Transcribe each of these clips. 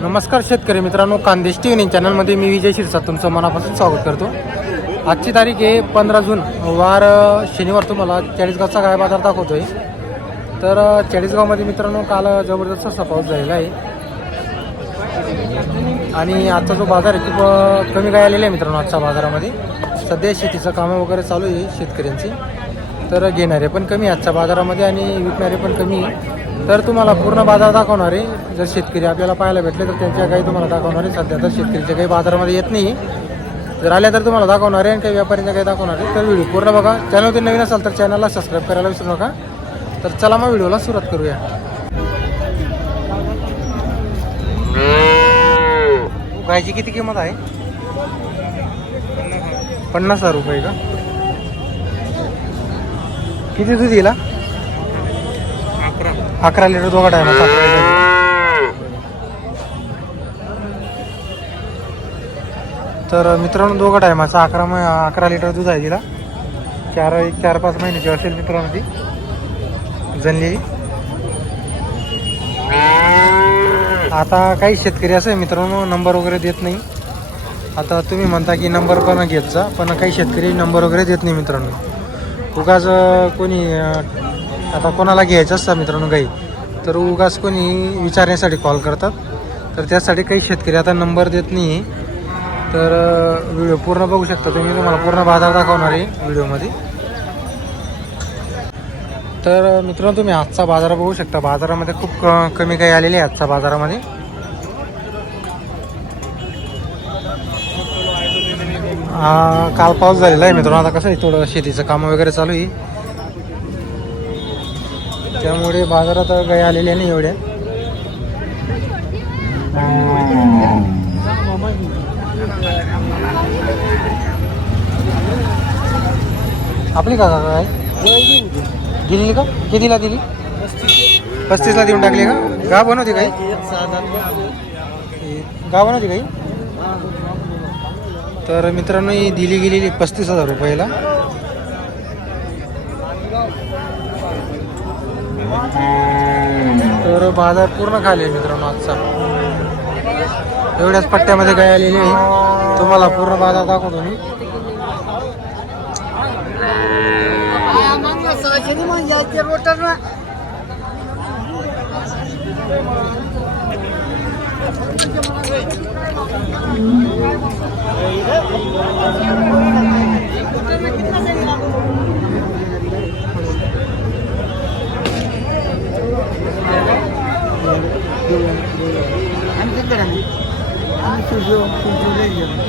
नमस्कार शेतकरी मित्रांनो कांदेश टी व्ही चॅनलमध्ये मी विजय शिरसाट तुमचं मनापासून स्वागत करतो. आजची तारीख आहे पंधरा जून वार शनिवार तुम्हाला चाळीसगावचा गाय बाजार दाखवतो आहे तर चाळीसगावमध्ये मित्रांनो काल जबरदस्त असा पाऊस झालेला आहे. आणि आजचा जो बाजार आहे खूप कमी गाय आलेला आहे मित्रांनो आजच्या बाजारामध्ये. सध्या शेतीचं कामं वगैरे चालू आहे शेतकऱ्यांची. तर घेणारे पण कमी आहे आजच्या बाजारामध्ये आणि विकणारे पण कमी आहे. तर तुम्हाला पूर्ण बाजार दाखवणार आहे. जर शेतकरी आपल्याला पाहायला भेटले तर त्यांच्या काही तुम्हाला दाखवणार आहे. सध्या तर शेतकरीच्या काही बाजारामध्ये येत नाही. जर आल्या तर तुम्हाला दाखवणार आहे आणि काही व्यापाऱ्यांच्या काही दाखवणार आहे. तर व्हिडिओ पूर्ण बघा. चॅनलवरती नवीन असाल तर चॅनलला सबस्क्राईब करायला विसरू नका. तर चला मग व्हिडिओला सुरुवात करूया. गायची किती किंमत आहे? पन्नास हजार रुपये का? किती दूध येईल अकरा लिटर दोघा अकरा लिटर तर मित्रांनो दोघा टायमाचा अकरा मै अकरा लिटर दूध आहे तिला. चार एक चार पाच महिन्याची असेल मित्रांनो ती. जनलेली. आता काही शेतकरी असं आहे मित्रांनो नंबर वगैरे देत नाही. आता तुम्ही म्हणता की नंबर पण घेत जा पण काही शेतकरी नंबर वगैरे देत नाही मित्रांनो. उगाच कोणी आता कोणाला घ्यायचं असतं मित्रांनो काही तर उगाच कोणी विचारण्यासाठी कॉल करतात. तर त्यासाठी काही शेतकरी आता नंबर देत नाही तर व्हिडिओ पूर्ण बघू शकता तुम्ही. तुम्हाला पूर्ण बाजार दाखवणार आहे व्हिडिओमध्ये तर मित्रांनो तुम्ही आजचा बाजार बघू शकता. बाजारामध्ये खूप क- कमी काही आलेली आहे आजच्या बाजारामध्ये. हा, काल पाऊस झालेला आहे मित्रांनो. आता कसं आहे थोडं शेतीचं काम वगैरे चालू आहे. त्यामुळे बाजारात काही आलेल्या नाही एवढ्या आपली का काय दिली का? कितीला दिली? पस्तीसला देऊन टाकली का? गाव बनवते काही? गाव बनवते काही? तर मित्रांनो ही दिली गेलेली पस्तीस हजार रुपयाला. तर बाजार पूर्ण खाली आहे मित्रांनो आजचा. एवढ्याच पट्ट्यामध्ये काय आलेली आहे. तुम्हाला पूर्ण बाजार दाखवतो मी.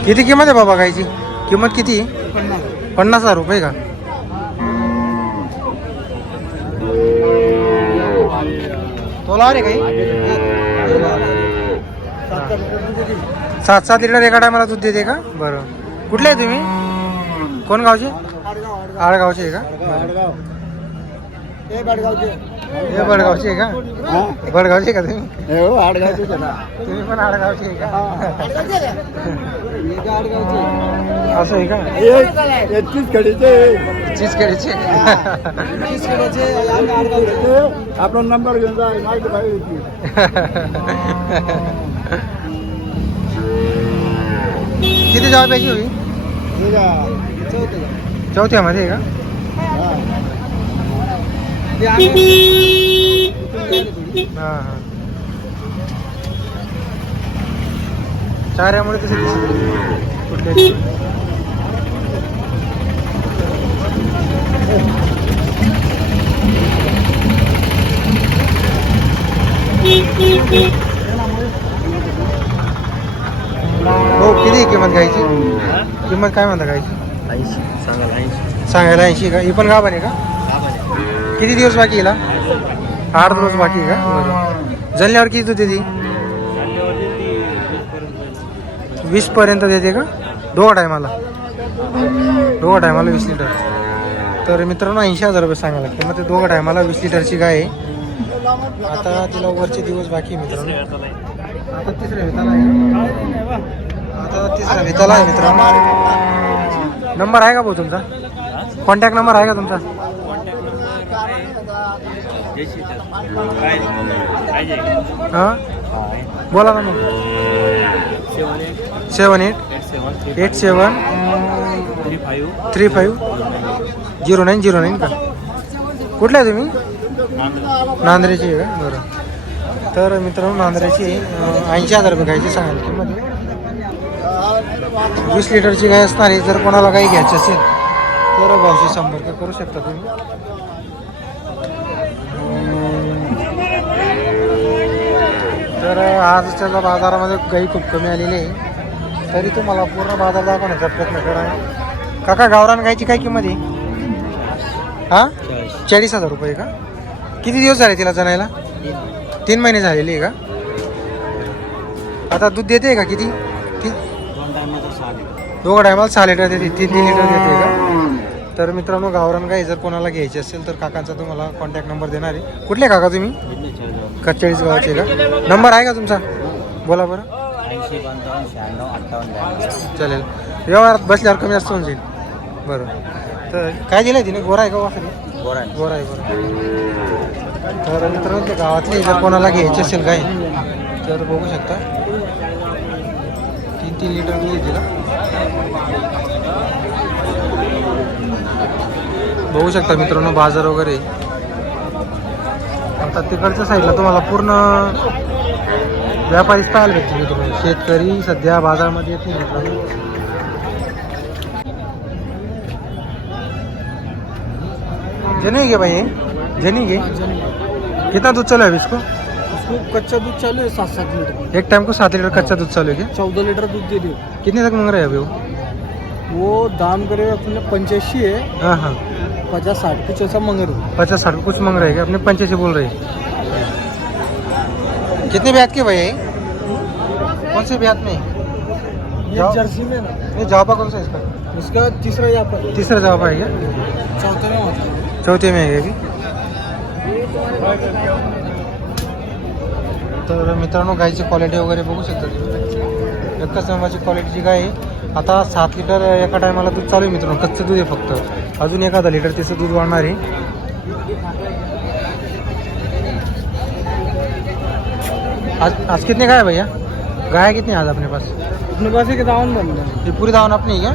किती किंमत आहे बाबा गायची किंमत किती? पन्नास. हजार रुपये का? तोला रे काही. सात सात लिटर एका टायमाला दूध देते का? बरं. कुठले आहे तुम्ही? कोण गावचे? आडगावचे आहे का? हे बडगावचे आहे का बडगावचे आहे का तुम्ही तुम्ही पण आडगावचे आहे का असं आहे का आपला नंबर घेऊन जा माहिती पाहिजे किती चौथ्यामध्ये का हाँ। हाँ। चाऱ्यामुळे दिसत? कुठले हो किती किंमत घ्यायची? किंमत काय म्हणता घ्यायची? ऐंशी सांगायला ऐंशी. का? ही पण गाभण आहे का? किती दिवस बाकी आहे आठ दिवस बाकी आहे का? बरं. किती दूध देते वीस पर्यंत देते का? दोघा टायमाला दोघा टायमाला वीस लिटर तर मित्रांनो ऐंशी हजार रुपये सांगायला लागते मग ते दोघा टायमाला वीस लिटरची गाय आहे. आता तिला वरचे दिवस बाकी आहे मित्रांनो. आता तिसऱ्या वेताला आहे. आता तिसऱ्या वेताला आहे मित्रांनो. नंबर आहे का भाऊ तुमचा? कॉन्टॅक्ट नंबर आहे का तुमचा? हां? बोला ना मग. Seven eight. Eight seven. Three five. Zero nine zero nine का? कुठला आहे तुम्ही? नांद्रेची आहे का? बरं. तर मित्रांनो नांद्रेची ऐंशी हजार रुपये घ्यायची सांगाल किंमत वीस लिटरची गाय असणार आहे जर कोणाला काही घ्यायची असेल तर भावशी संपर्क करू शकता तुम्ही. तर आजच्या बाजारामध्ये गाई खूप कमी आलेली आहे. तरी तुम्हाला पूर्ण बाजार दाखवण्याचा प्रयत्न करा. काका गावरान गायची काय किंमत आहे? हा? चाळीस. हजार रुपये का? किती दिवस झाले तिला जणायला तीन महिने. झालेली आहे का? आता दूध देते का किती? दोघं टायमाला सहा लिटर देते तीन तीन लिटर देते का? तर मित्रांनो गावरान गाई जर कोणाला घ्यायची असेल तर काकांचा तुम्हाला कॉन्टॅक्ट नंबर देणार आहे. कुठले काका तुम्ही? कच्चाळीस गावाचे का? नंबर आहे का तुमचा? बोला बरं. चालेल. व्यवहारात बसल्यावर कमी जास्त होऊन जाईल. बरं. तर काय दिलं तिने? गोरा आहे का वाखरी गोरा गोरा आहे. बरं तर मित्रांनो ते गावातले जर कोणाला घ्यायचे असेल काय तर बघू शकता. तीन तीन लिटर दूध आहे तिला. बघू शकता मित्रांनो बाजार वगैरे. आता तिकडच्या साईडला तुम्हाला पूर्ण व्यापारीच पाहायला भेटतील मित्रांनो. शेतकरी सध्या बाजारामध्ये येत नाही मित्रांनो. जनी घे भाई जनी घे. कितना दूध चला है इसको? उसको कच्चा दूध चालू है सात सात लीटर. एक टाइम को सात लीटर कच्चा दूध चालू है क्या? चौदह लीटर दूध दे कितने तक मांग रहे हैं अभी वो? वो दाम करेगा अपने पंच्याऐंशी है हाँ हाँ. पचास साठ कुछ ऐसा मंग रहे पचास साठ कुछ मांग रहे हैं अपने पंचे से बोल रहे. हैं कितने ब्याज के भाई कौन से ब्याज में? ये जर्सी में ना. ये जवाबा कौन सा है इसका तीसरा पर. तीसरा जवाब है? क्या चौथे में होता है. चौथे में आहे अभी तर मित्रांनो गायची क्वालिटी वगैरे बघू शकता तुम्ही. एकच नंबरची क्वालिटीची गाय आहे आता सात लिटर एका टायमाला दूध चालू आहे मित्रांनो. कच्चं दूध आहे फक्त. अजून एखादा लिटर तिचं दूध वाढणार आहे. आज आज कितने गाय है भैया? गाय कितनी आज अपने पास? अपने पास एक दावन बन ये पूरी दावन अपनी है क्या?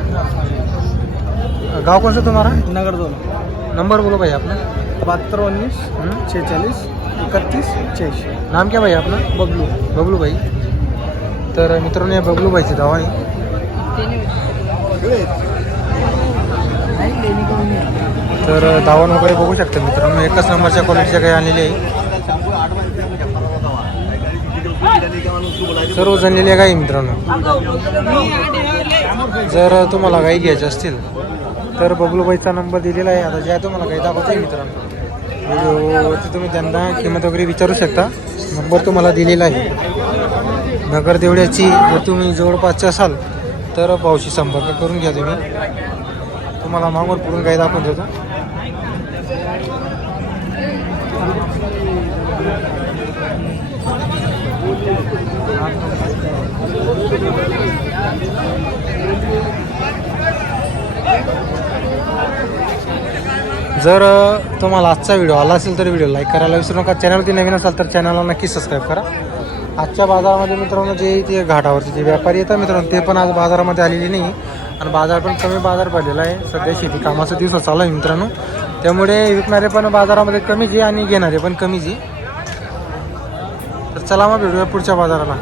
गाँव कौन सा तुम्हारा? नगर दोन नंबर बोलो भैया अपना। बहत्तर उन्नीस? छेचालीस इकतीस छियासी नाम क्या भैया अपना? बबलू। बबलू भाई। तर मित्रांनो या बबलू भाईची आहे. तर धावण वगैरे बघू शकता मित्रांनो. एकच नंबरच्या क्वालिटीच्या काही आणलेली आहे. सर्व जणलेले गाई मित्रांनो. जर तुम्हाला गाई घ्यायच्या असतील तर बबलूबाईचा नंबर दिलेला आहे. आता ज्या तुम्हाला गाई दाखवते मित्रांनो. व्हिडिओवरती तुम्ही त्यांना किंमत वगैरे विचारू शकता. नंबर तुम्हाला दिलेला आहे. नगर देवड्याची जर तुम्ही जवळपासचे असाल तर भाऊशी संपर्क करून घ्या तुम्ही. तुम्हाला मागून पुढून काही दाखवून देतो. जर तुम्हाला आजचा व्हिडिओ आला असेल तर व्हिडिओ लाईक करायला विसरू नका. चॅनलवरती नवीन असाल तर चॅनलला नक्की सबस्क्राईब करा. आजच्या बाजारामध्ये मित्रांनो जे ते घाटावरचे जे व्यापारी येतात मित्रांनो ते पण आज बाजारामध्ये आलेले नाही. आणि बाजार पण कमी बाजार पडलेला आहे. सध्या शेती कामाचा दिवस चालू आहे मित्रांनो. त्यामुळे विकणारे पण बाजारामध्ये कमीच आहे आणि घेणारे पण कमीच आहे तर चला मग भेटूया पुढच्या बाजाराला.